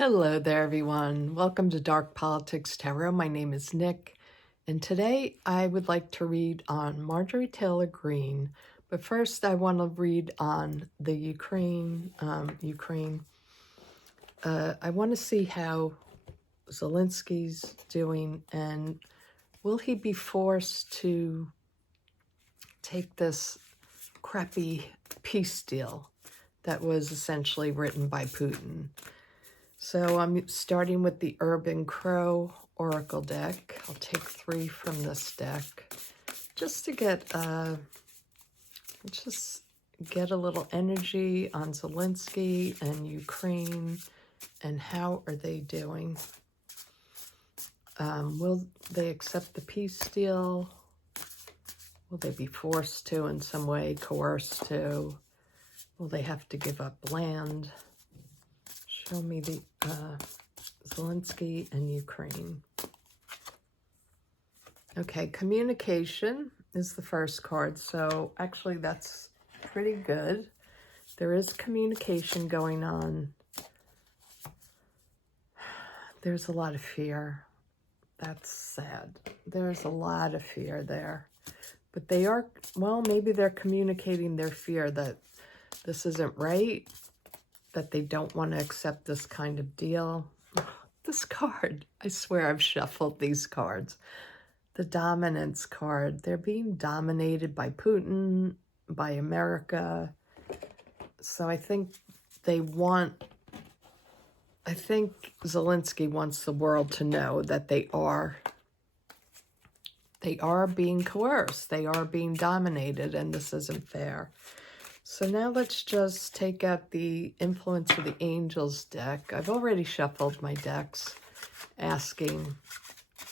Hello there, everyone. Welcome to Dark Politics Tarot. My name is Nick, and today I would like to read on Marjorie Taylor Greene. But first, I want to read on the Ukraine. I want to see how Zelensky's doing, and will he be forced to take this crappy peace deal that was essentially written by Putin? So I'm starting with the Urban Crow Oracle deck. I'll take 3 from this deck just to get a little energy on Zelensky and Ukraine and how are they doing. Will they accept the peace deal? Will they be forced to in some way, coerced to? Will they have to give up land? Show me the Zelensky and Ukraine. Okay, communication is the first card. So actually that's pretty good. There is communication going on. There's a lot of fear. That's sad. There's a lot of fear there. But they are, well, maybe they're communicating their fear that this isn't right, that they don't want to accept this kind of deal. This card, I swear I've shuffled these cards. The dominance card, they're being dominated by Putin, by America. So I think Zelensky wants the world to know that they are being coerced, they are being dominated, and this isn't fair. So now let's just take out the Influence of the Angels deck. I've already shuffled my decks asking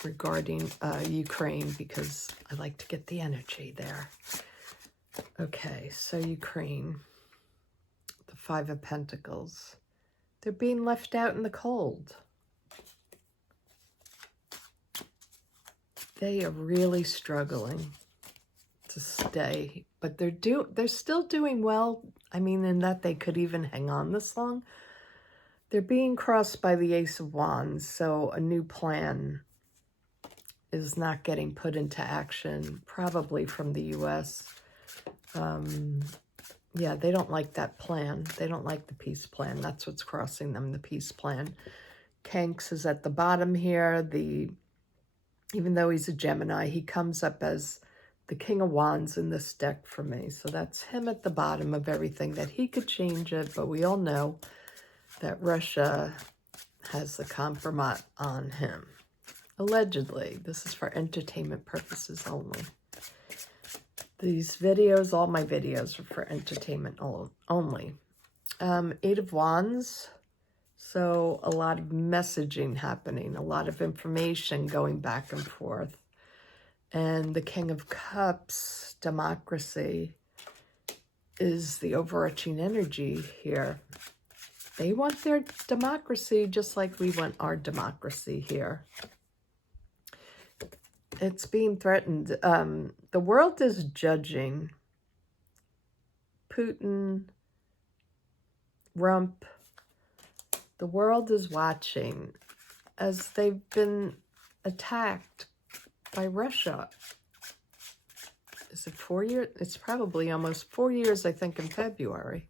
regarding Ukraine because I like to get the energy there. Okay, so Ukraine, the 5 of Pentacles. They're being left out in the cold. They are really struggling to stay, but they're still doing well. I mean, in that they could even hang on this long. They're being crossed by the Ace of Wands, so a new plan is not getting put into action, probably from the U.S. Yeah, they don't like that plan. They don't like the peace plan. That's what's crossing them, the peace plan. Kanks is at the bottom here. Even though he's a Gemini, he comes up as the King of Wands in this deck for me. So that's him at the bottom of everything, that he could change it, but we all know that Russia has the compromise on him. Allegedly. This is for entertainment purposes only. These videos, all my videos are for entertainment only. 8 of Wands. So a lot of messaging happening, a lot of information going back and forth. And the King of Cups, democracy, is the overarching energy here. They want their democracy just like we want our democracy here. It's being threatened. The world is judging Putin, Rump. The world is watching as they've been attacked by Russia. Is it 4 years? It's probably almost 4 years, I think, in February.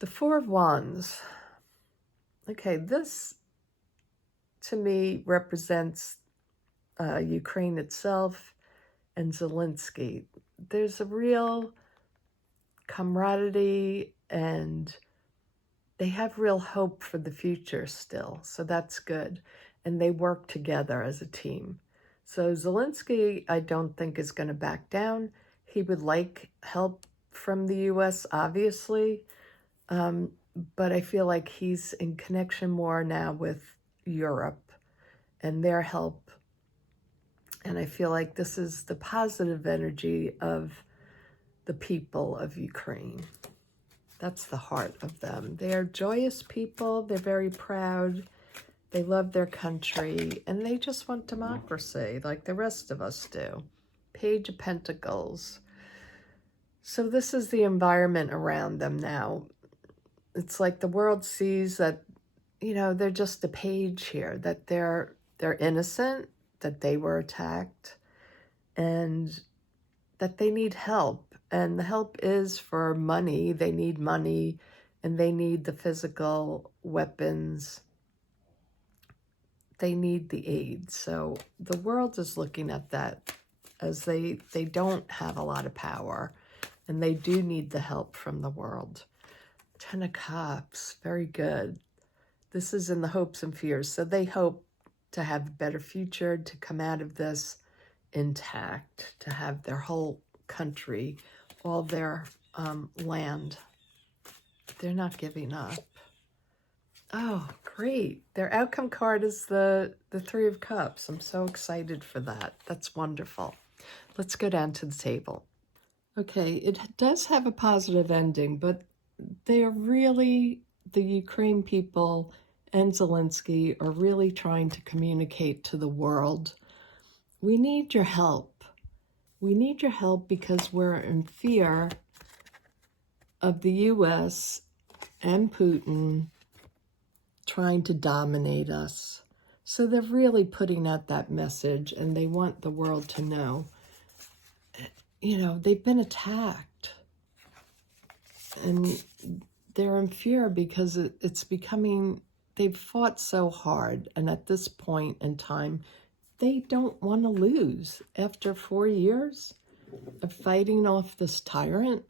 The 4 of Wands. Okay, this to me represents Ukraine itself and Zelensky. There's a real camaraderie and they have real hope for the future still. So that's good. And they work together as a team. So Zelensky, I don't think, is going to back down. He would like help from the U.S., obviously. But I feel like he's in connection more now with Europe and their help. And I feel like this is the positive energy of the people of Ukraine. That's the heart of them. They are joyous people. They're very proud. They love their country, and they just want democracy like the rest of us do. Page of Pentacles. So this is the environment around them now. It's like the world sees that you know, they're just a page here, that they're innocent, that they were attacked, and that they need help. And the help is for money. They need money, and they need the physical weapons. They need the aid. So the world is looking at that as they don't have a lot of power, and they do need the help from the world. 10 of Cups, very good. This is in the hopes and fears. So they hope to have a better future, to come out of this intact, to have their whole country, all their land. They're not giving up. Oh, great. Their outcome card is the Three of Cups. I'm so excited for that. That's wonderful. Let's go down to the table. Okay, it does have a positive ending, but they are really, the Ukraine people and Zelensky are really trying to communicate to the world, we need your help. We need your help because we're in fear of the U.S. and Putin trying to dominate us. So they're really putting out that message, and they want the world to know, you know, they've been attacked. And they're in fear because it's becoming, they've fought so hard. And at this point in time, they don't want to lose. After 4 years of fighting off this tyrant,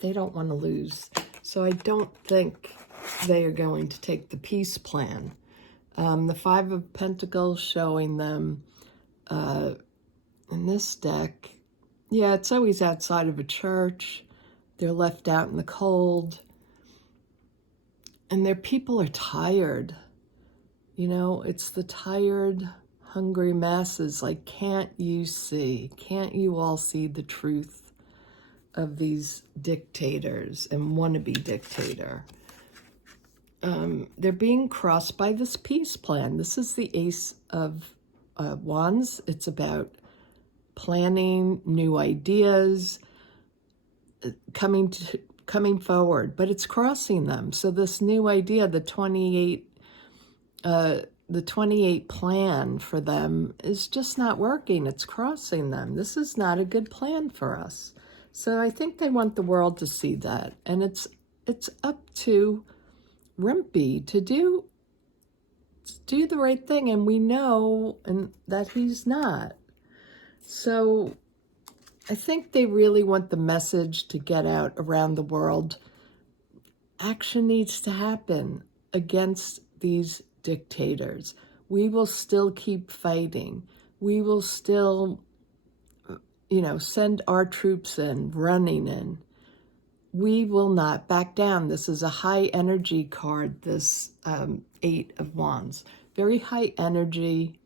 they don't want to lose. So I don't think they are going to take the peace plan. The Five of Pentacles showing them in this deck, yeah, it's always outside of a church. They're left out in the cold. And their people are tired. You know, it's the tired, hungry masses. Like, can't you see? Can't you all see the truth of these dictators and wannabe dictator? They're being crossed by this peace plan. This is the Ace of Wands. It's about planning new ideas, coming forward, but it's crossing them. So this new idea, the 28 plan for them is just not working. It's crossing them. This is not a good plan for us. So I think they want the world to see that. And it's up to Rimpy to do the right thing. And we know that he's not. So I think they really want the message to get out around the world. Action needs to happen against these dictators. We will still keep fighting. We will still, you know, send our troops in, running in. We will not back down. This is a high energy card, this Eight of Wands. Very high energy.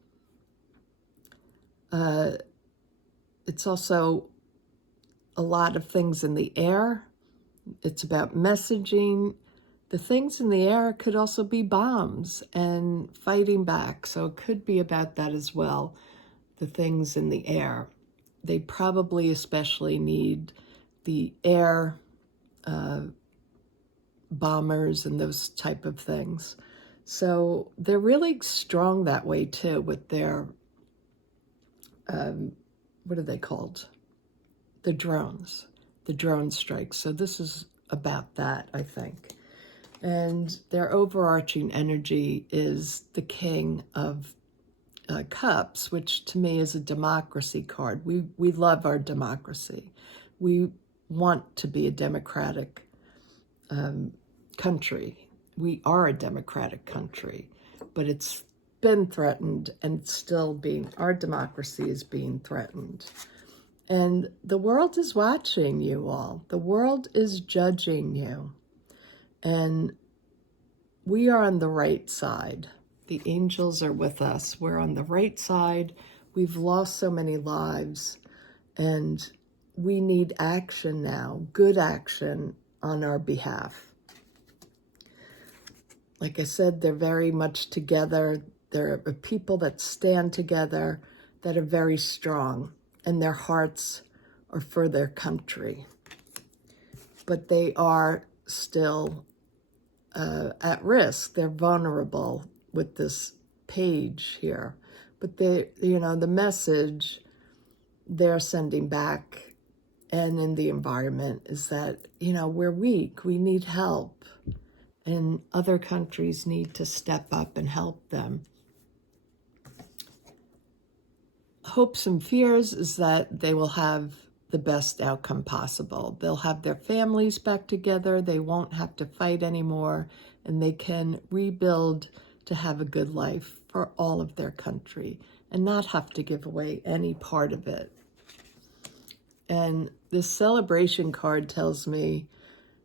It's also a lot of things in the air. It's about messaging. The things in the air could also be bombs and fighting back. So it could be about that as well, the things in the air. They probably especially need the air bombers and those type of things. So they're really strong that way too with their, what are they called? The drones, the drone strikes. So this is about that, I think. And their overarching energy is the King of Cups, which to me is a democracy card. We love our democracy. We want to be a democratic country. We are a democratic country, but it's been threatened and it's still being, our democracy is being threatened. And the world is watching you all. The world is judging you. And we are on the right side. The angels are with us. We're on the right side. We've lost so many lives. And we need action now, good action on our behalf. Like I said, they're very much together. They're people that stand together, that are very strong. And their hearts are for their country. But they are still at risk. They're vulnerable with this page here. But they, you know, the message they're sending back and in the environment is that, you know, we're weak, we need help, and other countries need to step up and help them. Hopes and fears is that they will have the best outcome possible. They'll have their families back together, they won't have to fight anymore, and they can rebuild to have a good life for all of their country and not have to give away any part of it. And this celebration card tells me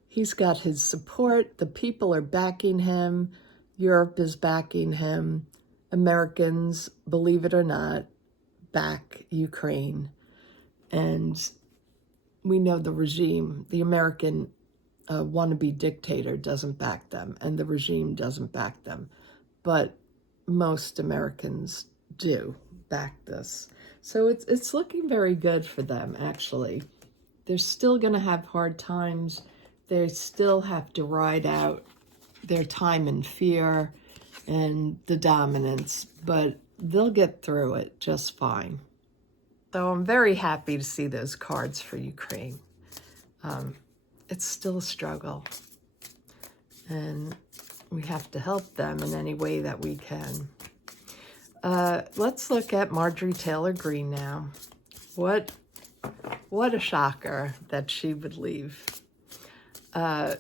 he's got his support, the people are backing him, Europe is backing him, Americans, believe it or not, back Ukraine. And we know the regime, the American wannabe dictator doesn't back them, and the regime doesn't back them. But most Americans do back this. So it's looking very good for them, actually. They're still going to have hard times. They still have to ride out their time in fear and the dominance, but they'll get through it just fine. So I'm very happy to see those cards for Ukraine. It's still a struggle, and we have to help them in any way that we can. Let's look at Marjorie Taylor Greene now. What a shocker that she would leave.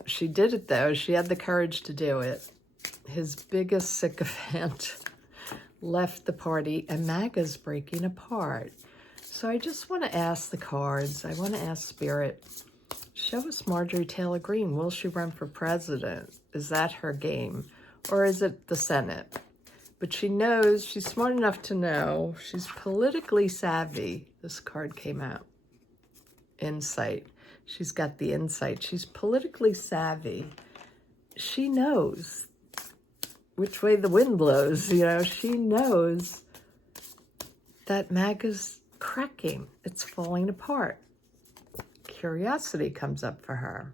She did it, though. She had the courage to do it. His biggest sycophant left the party, and MAGA's breaking apart. So I just want to ask the cards, I want to ask Spirit, show us Marjorie Taylor Greene. Will she run for president? Is that her game? Or is it the Senate? But she knows, she's smart enough to know, she's politically savvy. This card came out. Insight. She's got the insight. She's politically savvy. She knows which way the wind blows, you know. She knows that MAGA's cracking. It's falling apart. Curiosity comes up for her.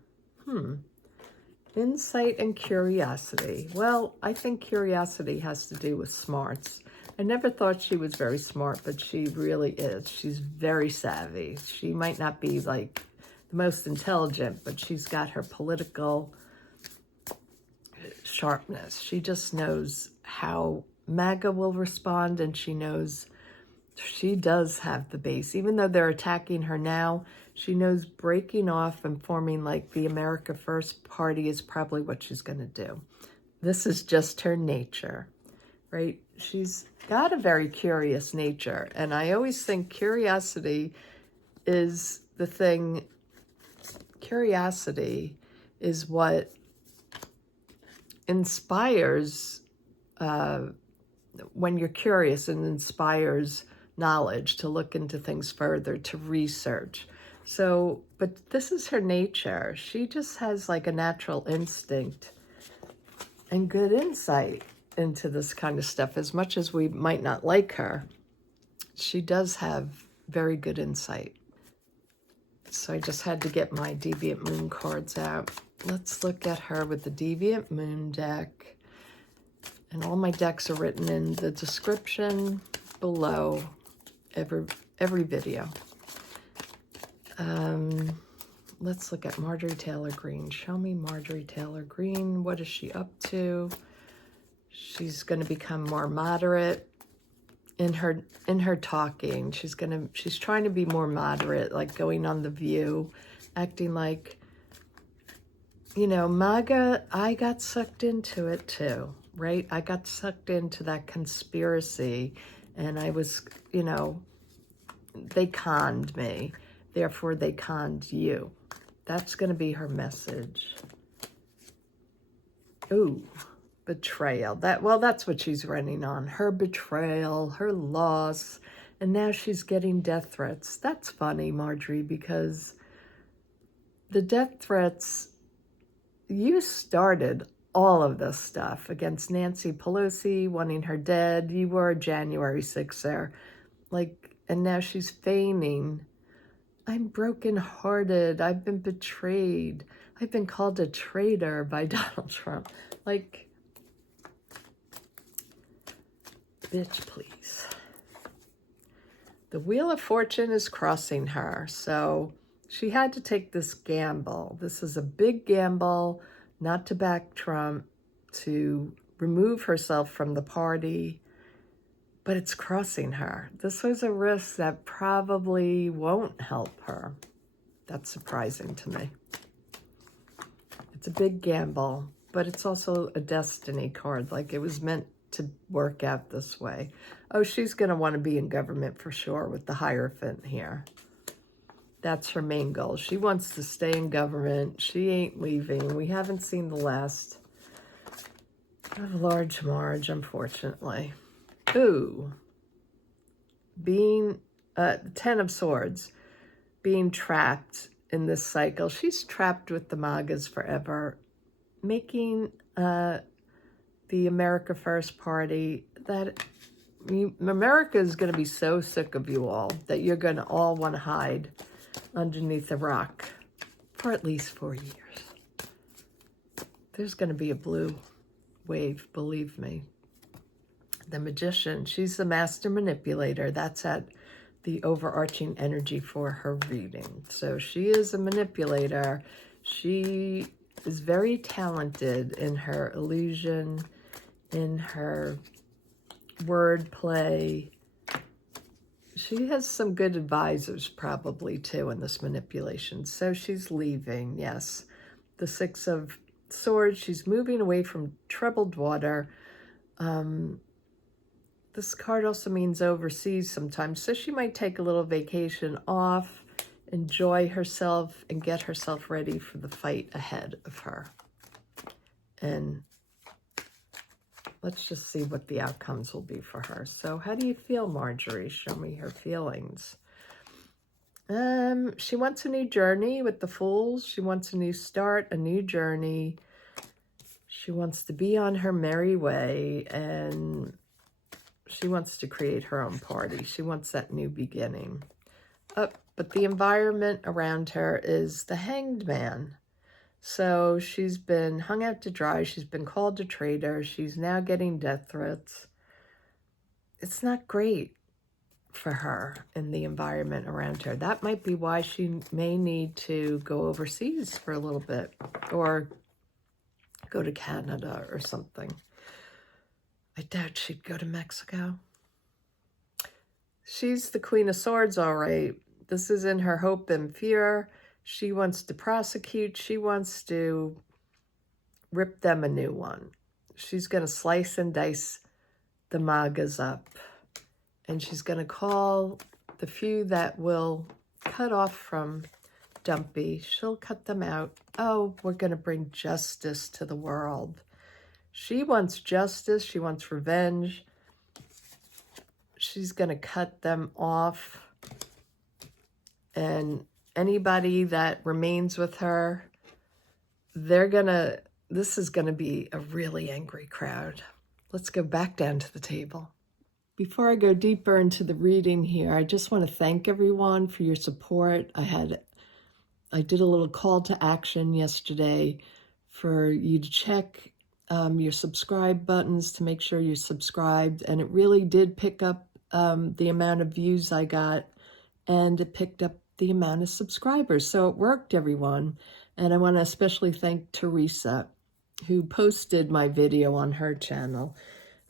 Insight and curiosity. Well, I think curiosity has to do with smarts. I never thought she was very smart, but she really is. She's very savvy. She might not be like the most intelligent, but she's got her political sharpness. She just knows how MAGA will respond, and she knows she does have the base. Even though they're attacking her now, she knows breaking off and forming like the America First party is probably what she's going to do. This is just her nature, right? She's got a very curious nature. And I always think curiosity is the thing. Curiosity is what inspires, when you're curious, and inspires knowledge to look into things further, to research. So, but this is her nature. She just has like a natural instinct and good insight into this kind of stuff. As much as we might not like her, she does have very good insight. So I just had to get my Deviant Moon cards out. Let's look at her with the Deviant Moon deck. And all my decks are written in the description below every video. Let's look at Marjorie Taylor Greene. Show me Marjorie Taylor Greene. What is she up to? She's going to become more moderate in her talking. She's trying to be more moderate, like going on The View, acting like, you know, MAGA, I got sucked into it too, right? I got sucked into that conspiracy, and I was, you know, they conned me. Therefore, they conned you. That's going to be her message. Ooh, betrayal. That's what she's running on. Her betrayal, her loss, and now she's getting death threats. That's funny, Marjorie, because the death threats, you started all of this stuff against Nancy Pelosi, wanting her dead. You were a January 6er. And now she's feigning, I'm brokenhearted, I've been betrayed, I've been called a traitor by Donald Trump. Like, bitch, please. The Wheel of Fortune is crossing her, so she had to take this gamble. This is a big gamble, not to back Trump, to remove herself from the party, but it's crossing her. This was a risk that probably won't help her. That's surprising to me. It's a big gamble, but it's also a destiny card. Like, it was meant to work out this way. Oh, she's going to want to be in government for sure with the Hierophant here. That's her main goal. She wants to stay in government. She ain't leaving. We haven't seen the last of Large Marge, unfortunately. Ooh. Being, 10 of Swords. Being trapped in this cycle. She's trapped with the MAGAs forever. Making, the America First Party, that America is going to be so sick of you all that you're going to all want to hide underneath a rock for at least 4 years. There's going to be a blue wave, believe me. The Magician, she's the master manipulator. That's at the overarching energy for her reading. So she is a manipulator. She is very talented in her illusion, in her wordplay. She has some good advisors probably too in this manipulation. So she's leaving, yes. The 6 of Swords, she's moving away from troubled water. This card also means overseas sometimes. So she might take a little vacation off, enjoy herself, and get herself ready for the fight ahead of her. And let's just see what the outcomes will be for her. So how do you feel, Marjorie? Show me her feelings. She wants a new journey with the Fools. She wants a new start, a new journey. She wants to be on her merry way, and she wants to create her own party. She wants that new beginning. But the environment around her is the Hanged Man. So she's been hung out to dry. She's been called a traitor. She's now getting death threats. It's not great for her in the environment around her. That might be why she may need to go overseas for a little bit, or go to Canada or something. I doubt she'd go to Mexico. She's the Queen of Swords, all right. This is in her hope and fear. She wants to prosecute. She wants to rip them a new one. She's going to slice and dice the MAGAs up. And she's going to call the few that will cut off from Dumpy. She'll cut them out. Oh, we're going to bring justice to the world. She wants justice. She wants revenge. She's going to cut them off. And anybody that remains with her, this is going to be a really angry crowd. Let's go back down to the table. Before I go deeper into the reading here, I just want to thank everyone for your support. I did a little call to action yesterday for you to check your subscribe buttons to make sure you're subscribed. And it really did pick up the amount of views I got, and it picked up the amount of subscribers. So it worked, everyone. And I want to especially thank Teresa, who posted my video on her channel.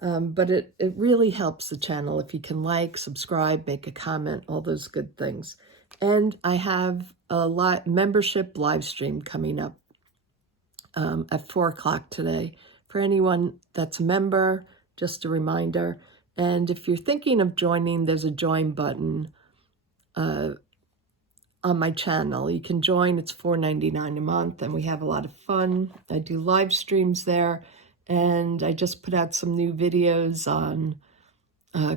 But it really helps the channel if you can like, subscribe, make a comment, all those good things. And I have a membership live stream coming up at 4 o'clock today. For anyone that's a member, just a reminder. And if you're thinking of joining, there's a join button on my channel. You can join. It's $4.99 a month, and we have a lot of fun. I do live streams there, and I just put out some new videos on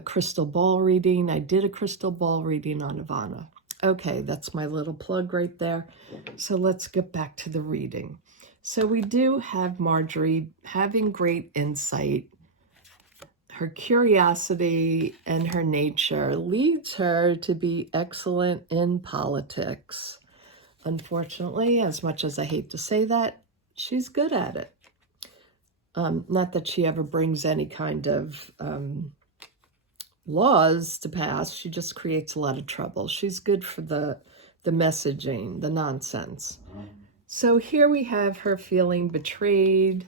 crystal ball reading. I did a crystal ball reading on Ivana. Okay, that's my little plug right there. So let's get back to the reading. So we do have Marjorie having great insight. Her curiosity and her nature leads her to be excellent in politics. unfortunately, as much as I hate to say that, she's good at it. Not that she ever brings any kind of laws to pass. She just creates a lot of trouble. She's good for the messaging, the nonsense. So here we have her feeling betrayed.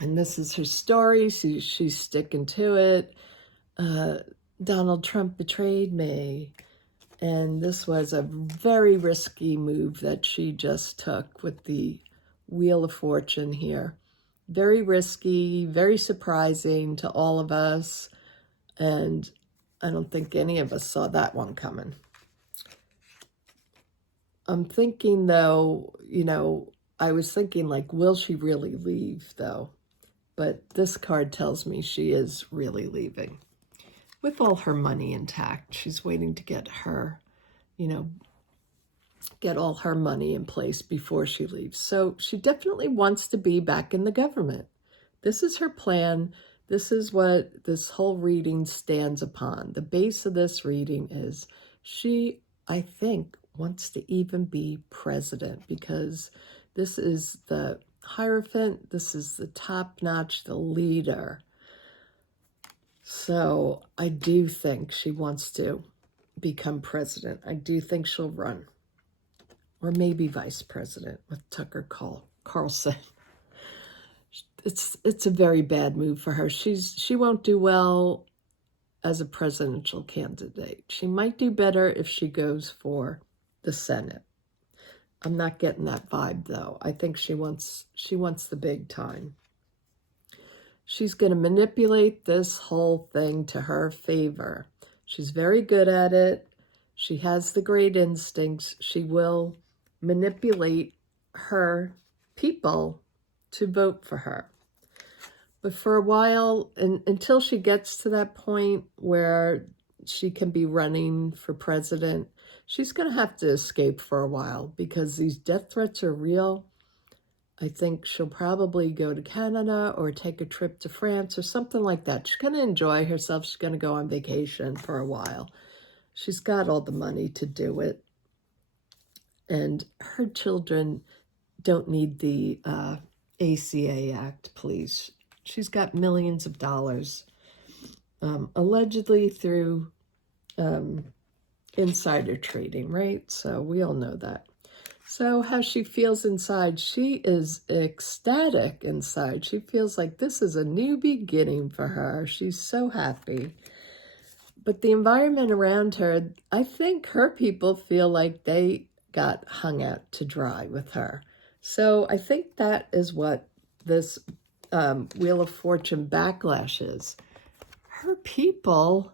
And this is her story. She's sticking to it. Donald Trump betrayed me. And this was a very risky move that she just took with the Wheel of Fortune here. Very risky, very surprising to all of us. And I don't think any of us saw that one coming. I'm thinking, though, you know, I was thinking, like, will she really leave, though? But this card tells me she is really leaving. With all her money intact. She's waiting to get her, you know, get all her money in place before she leaves. So she definitely wants to be back in the government. This is her plan. This is what this whole reading stands upon. The base of this reading is she, I think, wants to even be president, because this is the Hierophant. This is the top-notch, the leader. So I do think she wants to become president. I do think she'll run. Or maybe vice president with Tucker Carlson. It's a very bad move for her. She won't do well as a presidential candidate. She might do better if she goes for the Senate. I'm not getting that vibe, though. I think she wants the big time. She's going to manipulate this whole thing to her favor. She's very good at it. She has the great instincts. She will manipulate her people to vote for her. But for a while, until she gets to that point where she can be running for president, she's going to have to escape for a while, because these death threats are real. I think she'll probably go to Canada or take a trip to France or something like that. She's going to enjoy herself. She's going to go on vacation for a while. She's got all the money to do it. And her children don't need the ACA Act, please. She's got millions of dollars, allegedly through insider trading, right? So we all know that. So how she feels inside, she is ecstatic inside. She feels like this is a new beginning for her. She's so happy. But the environment around her, I think her people feel like they got hung out to dry with her. So I think that is what this Wheel of Fortune backlash is. Her people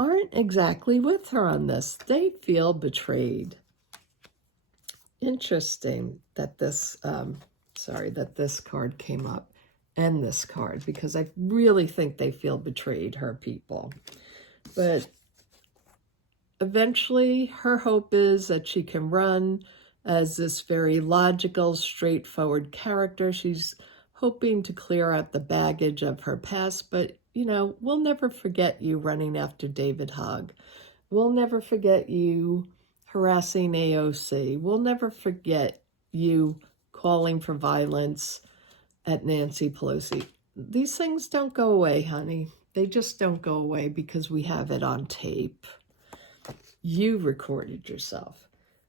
aren't exactly with her on this. They feel betrayed. Interesting that this, that this card came up, and this card, because I really think they feel betrayed, her people. But eventually, her hope is that she can run as this very logical, straightforward character. She's hoping to clear out the baggage of her past, but, you know, we'll never forget you running after David Hogg. We'll never forget you harassing AOC. We'll never forget you calling for violence at Nancy Pelosi. These things don't go away, honey. They just don't go away because we have it on tape. You recorded yourself.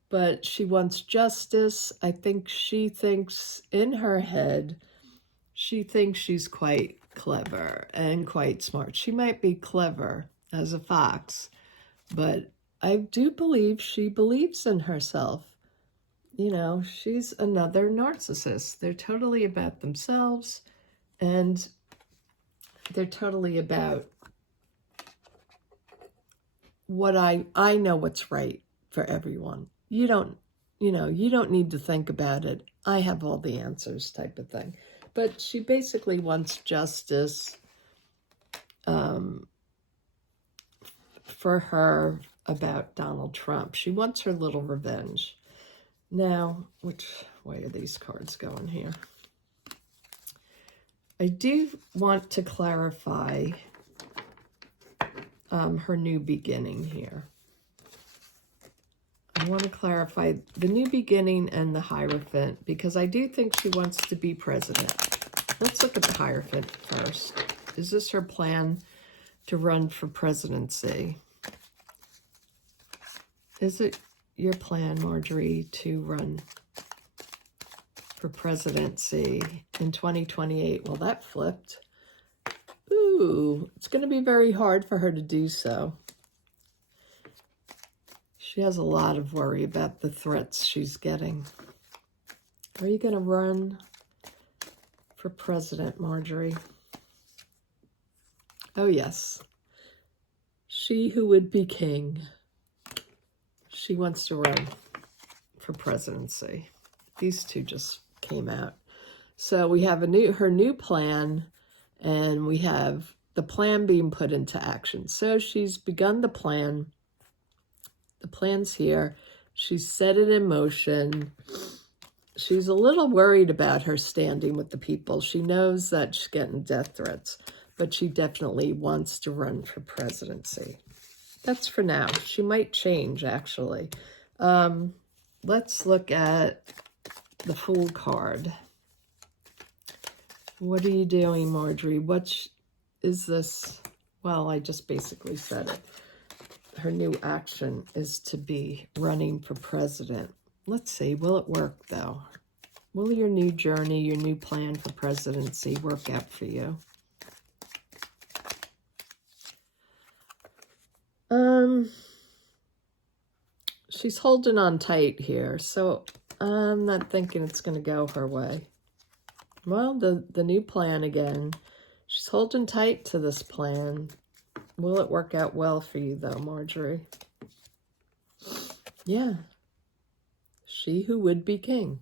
But she wants justice. I think she thinks in her head, she thinks she's quite clever and quite smart. She might be clever as a fox, but I do believe she believes in herself. You know, she's another narcissist. They're totally about themselves, and they're totally about what I know what's right for everyone. You don't need to think about it. I have all the answers type of thing. But she basically wants justice for her about Donald Trump. She wants her little revenge. Now, which way are these cards going here? I do want to clarify her new beginning here. I I want to clarify the new beginning and the Hierophant, because I do think she wants to be president. Let's look at the Hierophant first. Is this her plan to run for presidency? Is it your plan, Marjorie, to run for presidency in 2028? Well, that flipped. Ooh, it's going to be very hard for her to do so. She has a lot of worry about the threats she's getting. Are you going to run for president, Marjorie? Oh, yes. She who would be king. She wants to run for presidency. These two just came out. So we have her new plan, and we have the plan being put into action. So she's begun the plan. The plan's here. She's set it in motion. She's a little worried about her standing with the people. She knows that she's getting death threats, but she definitely wants to run for presidency. That's for now. She might change, actually. Let's look at the Fool card. What are you doing, Marjorie? What is this? Well, I just basically said it. Her new action is to be running for president. Let's see. Will it work, though? Will your new journey, your new plan for presidency work out for you? She's holding on tight here, so I'm not thinking it's going to go her way. Well, the new plan again. She's holding tight to this plan. Will it work out well for you, though, Marjorie? Yeah. She who would be king.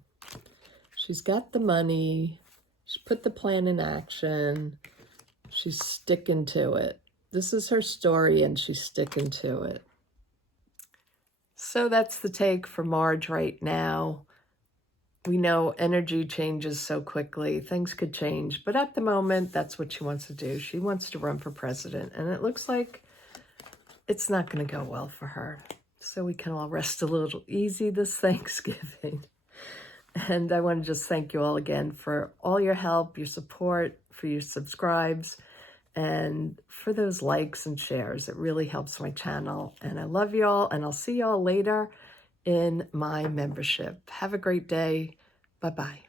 She's got the money. She's put the plan in action. She's sticking to it. This is her story, and she's sticking to it. So that's the take for Marge right now. We know energy changes so quickly. Things could change. But at the moment, that's what she wants to do. She wants to run for president. And it looks like it's not going to go well for her. So we can all rest a little easy this Thanksgiving. And I want to just thank you all again for all your help, your support, for your subscribes, and for those likes and shares. It really helps my channel. And I love you all, and I'll see you all later in my membership. Have a great day. Bye-bye.